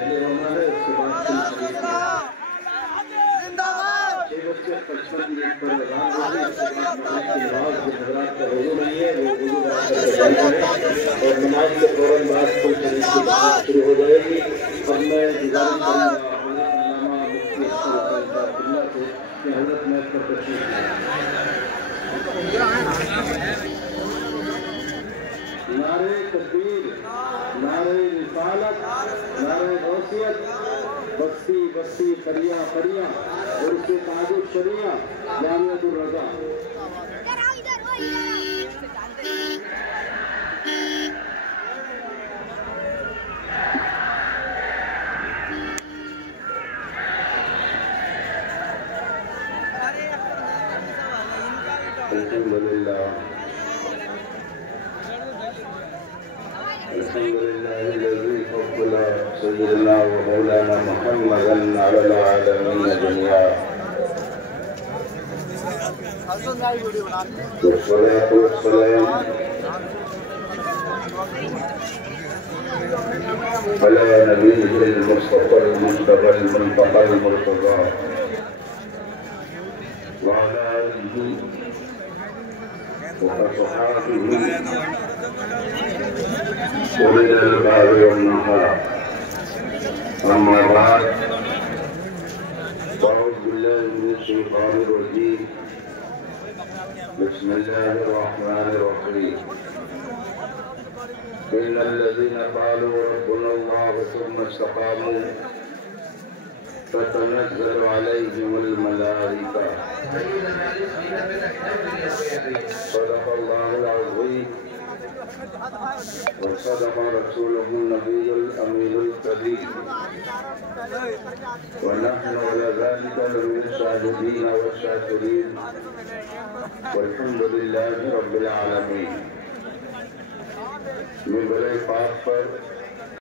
پہلے ہونا ہے، اس کے بعد پھر شریف میں 6 بجے 55 منٹ پر اذان ہوگی، اس کے بعد مغرب کی نماز جو حضرات کا وضو نہیں ہے وہ وضو کر کے ادا کریں، اور نماز کے فوراً بعد پھر شریف کی بات شروع ہو جائے گی۔ اب میں گزارش کروں گا حضرت علامہ مفتی اختر حسین صاحب اللہ سے کہ حضرت میت پر تشریف لائیں۔ نعرہ تکبیر، نعرہ رسالت، نعرہ غوثیت، بستی بستی فریاں فریاں، اور اس کے تاج الشریعہ جامعۃ الرضا۔ الحمد لله الذي فضل سيدنا ومولانا محمدا على العالمين جميعا، والصلاة والسلام على نبيه المصطفى المجتبى المنتقى المرتضى وعلى آله وصحابه أولي الألباب والنهى، أما بعد، أعوذ بالله من الشيطان الرجيم، بسم الله الرحمن الرحيم، إن الذين قالوا ربنا الله ثم استقاموا تتنزل عليهم الملائكة، صدق الله العظيم وصدق رسوله النبي الأمين الكريم، ونحن على ذلك لمن الشاهدين والشاكرين، والحمد لله رب العالمين۔ منبر پاک پر